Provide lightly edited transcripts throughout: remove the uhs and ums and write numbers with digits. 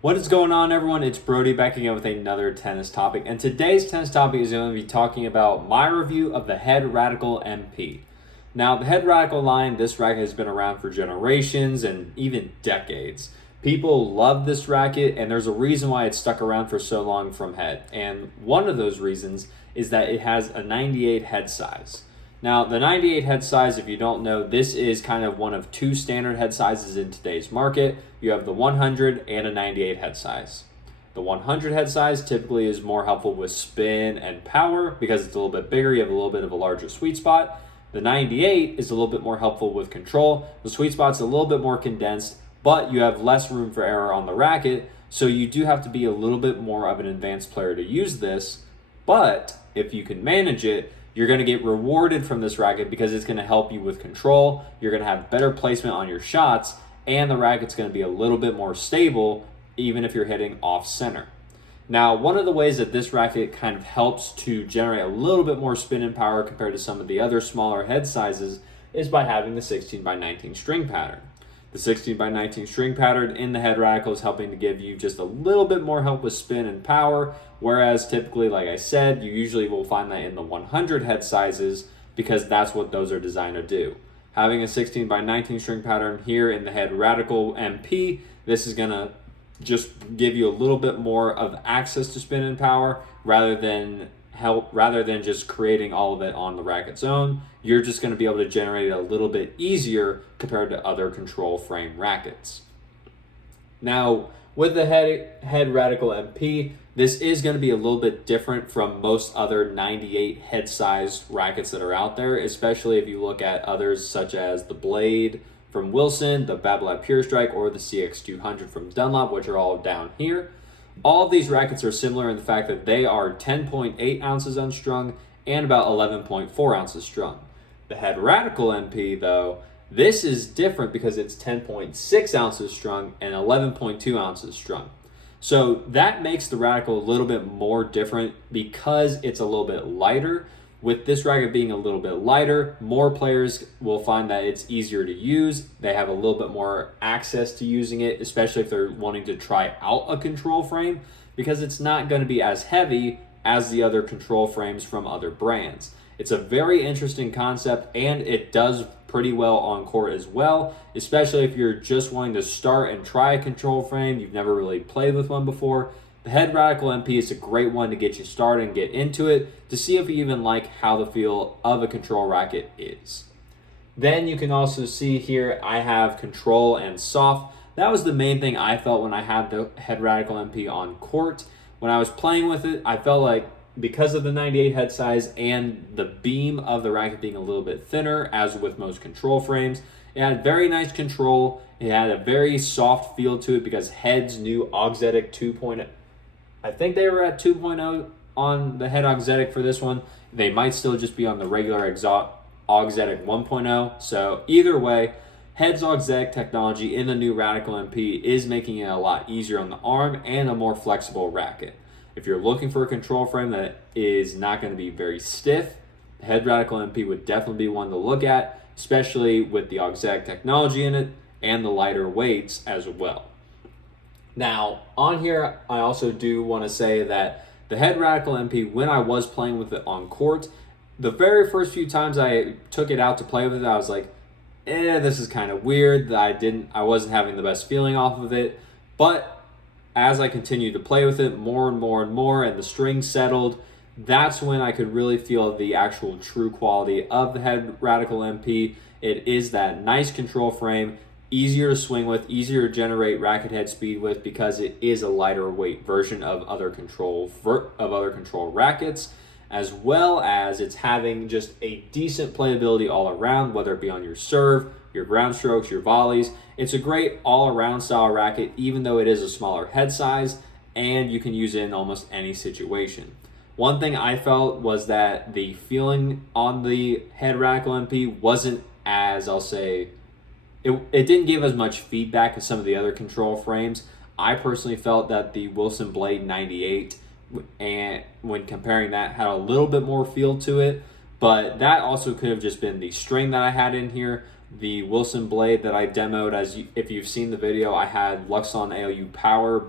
What is going on, everyone? It's Brody back again with another tennis topic, and today's tennis topic is going to be talking about my review of the Head Radical MP. Now, the Head Radical line, this racket has been around for generations and even decades. People love this racket, and there's a reason why it's stuck around for so long from Head, and one of those reasons is that it has a 98 head size. Now, the 98 head size, if you don't know, this is kind of one of two standard head sizes in today's market. You have the 100 and a 98 head size. The 100 head size typically is more helpful with spin and power because it's a little bit bigger. You have a little bit of a larger sweet spot. The 98 is a little bit more helpful with control. The sweet spot's a little bit more condensed, but you have less room for error on the racket. So you do have to be a little bit more of an advanced player to use this. But if you can manage it, you're going to get rewarded from this racket because it's going to help you with control. You're going to have better placement on your shots, and the racket's going to be a little bit more stable even if you're hitting off center. Now, one of the ways that this racket kind of helps to generate a little bit more spin and power compared to some of the other smaller head sizes is by having the 16x19 string pattern. The 16x19 string pattern in the Head Radical is helping to give you just a little bit more help with spin and power, whereas typically, like I said, you usually will find that in the 100 head sizes because that's what those are designed to do. Having a 16x19 string pattern here in the Head Radical MP, this is going to just give you a little bit more of access to spin and power rather than just creating all of it on the racket's own. You're just going to be able to generate it a little bit easier compared to other control frame rackets. Now, with the Head Radical MP, this is going to be a little bit different from most other 98 head size rackets that are out there, especially if you look at others such as the Blade from Wilson, the Babolat Pure Strike, or the CX200 from Dunlop, which are all down here. All of these rackets are similar in the fact that they are 10.8 ounces unstrung and about 11.4 ounces strung. The Head Radical MP, though, this is different because it's 10.6 ounces strung and 11.2 ounces strung. So that makes the Radical a little bit more different because it's a little bit lighter. With this racket being a little bit lighter, more players will find that it's easier to use. They have a little bit more access to using it, especially if they're wanting to try out a control frame, because it's not going to be as heavy as the other control frames from other brands. It's a very interesting concept, and it does pretty well on court as well, especially if you're just wanting to start and try a control frame. You've never really played with one before. The Head Radical MP is a great one to get you started and get into it to see if you even like how the feel of a control racket is. Then you can also see here I have control and soft. That was the main thing I felt when I had the Head Radical MP on court. When I was playing with it, I felt like because of the 98 head size and the beam of the racket being a little bit thinner, as with most control frames, it had very nice control. It had a very soft feel to it because Head's new Auxetic 2.0, I think they were at 2.0 on the Head Auxetic for this one. They might still just be on the regular Auxetic 1.0. So either way, Head's Auxetic technology in the new Radical MP is making it a lot easier on the arm and a more flexible racket. If you're looking for a control frame that is not going to be very stiff, the Head Radical MP would definitely be one to look at, especially with the Auxetic technology in it and the lighter weights as well. Now, on here, I also do want to say that the Head Radical MP, when I was playing with it on court, the very first few times I took it out to play with it, I was like, this is kind of weird. I wasn't having the best feeling off of it. But as I continued to play with it more and more and more, and the strings settled, that's when I could really feel the actual true quality of the Head Radical MP. It is that nice control frame, easier to swing with, easier to generate racket head speed with because it is a lighter weight version of other control rackets, as well as it's having just a decent playability all around, whether it be on your serve, your ground strokes, your volleys. It's a great all-around style racket, even though it is a smaller head size, and you can use it in almost any situation. One thing I felt was that the feeling on the Head Radical MP wasn't as, I'll say, it didn't give as much feedback as some of the other control frames. I personally felt that the Wilson Blade 98, and when comparing that, had a little bit more feel to it, but that also could have just been the string that I had in here. The Wilson Blade that I demoed, if you've seen the video, I had Luxon ALU Power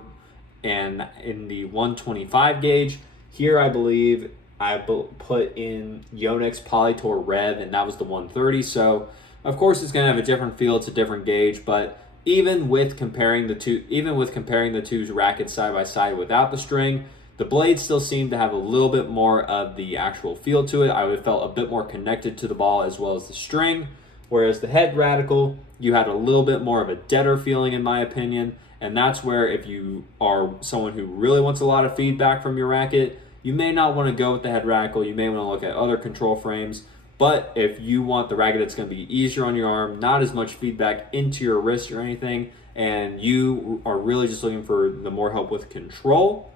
and in the 125 gauge. Here, I believe I put in Yonex Polytour Rev, and that was the 130. So, of course, it's going to have a different feel. It's a different gauge, but even with comparing the two rackets side by side without the string, the blades still seem to have a little bit more of the actual feel to it. I would have felt a bit more connected to the ball as well as the string, whereas the Head Radical, you had a little bit more of a deader feeling in my opinion, and that's where if you are someone who really wants a lot of feedback from your racket, you may not want to go with the Head Radical. You may want to look at other control frames, but if you want the racket that's going to be easier on your arm, not as much feedback into your wrist or anything, and you are really just looking for the more help with control,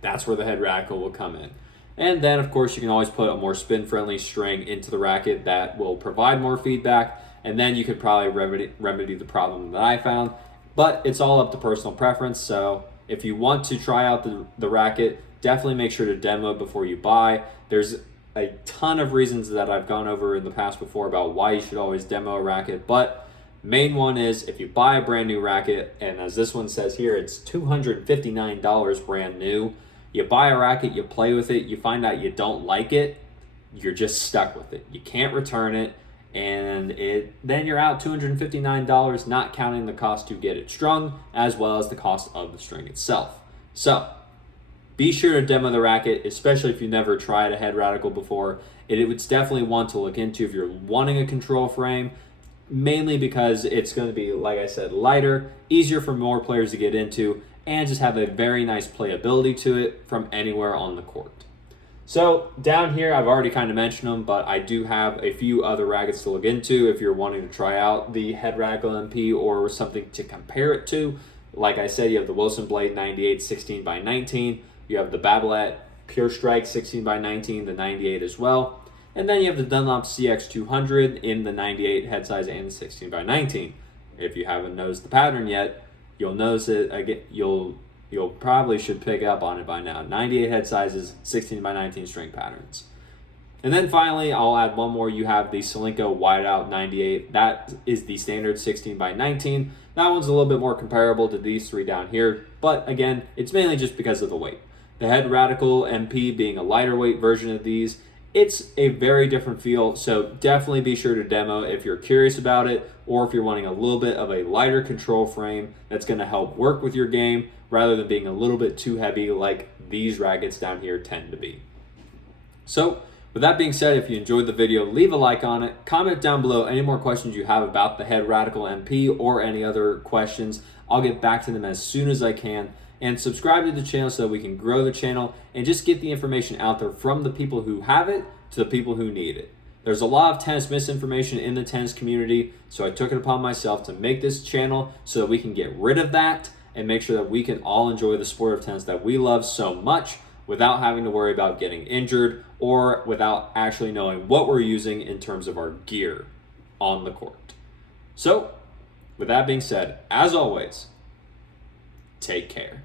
that's where the Head Radical will come in. And then, of course, you can always put a more spin-friendly string into the racket that will provide more feedback, and then you could probably remedy the problem that I found. But it's all up to personal preference, so if you want to try out the racket, definitely make sure to demo it before you buy. There's a ton of reasons that I've gone over in the past before about why you should always demo a racket, but main one is if you buy a brand new racket, and as this one says here, it's $259 brand new. You buy a racket, you play with it, you find out you don't like it, you're just stuck with it. You can't return it, and then you're out $259, not counting the cost to get it strung, as well as the cost of the string itself. So, be sure to demo the racket, especially if you've never tried a Head Radical before. It's definitely one to look into if you're wanting a control frame, mainly because it's going to be, like I said, lighter, easier for more players to get into, and just have a very nice playability to it from anywhere on the court. So down here, I've already kind of mentioned them, but I do have a few other rackets to look into if you're wanting to try out the Head Radical MP or something to compare it to. Like I said, you have the Wilson Blade 98 16x19. You have the Babolat Pure Strike 16x19, the 98 as well. And then you have the Dunlop CX200 in the 98 head size and 16x19. If you haven't noticed the pattern yet, you'll notice it again. You'll probably should pick up on it by now. 98 head sizes, 16x19 string patterns. And then finally, I'll add one more. You have the Solinco Whiteout 98. That is the standard 16x19. That one's a little bit more comparable to these three down here, but again, it's mainly just because of the weight. The Head Radical MP being a lighter weight version of these, it's a very different feel, so definitely be sure to demo if you're curious about it, or if you're wanting a little bit of a lighter control frame that's going to help work with your game rather than being a little bit too heavy like these rackets down here tend to be. So with that being said, if you enjoyed the video, leave a like on it, comment down below any more questions you have about the Head Radical MP or any other questions. I'll get back to them as soon as I can. And subscribe to the channel so that we can grow the channel and just get the information out there from the people who have it to the people who need it. There's a lot of tennis misinformation in the tennis community, so I took it upon myself to make this channel so that we can get rid of that and make sure that we can all enjoy the sport of tennis that we love so much without having to worry about getting injured or without actually knowing what we're using in terms of our gear on the court. So, with that being said, as always, take care.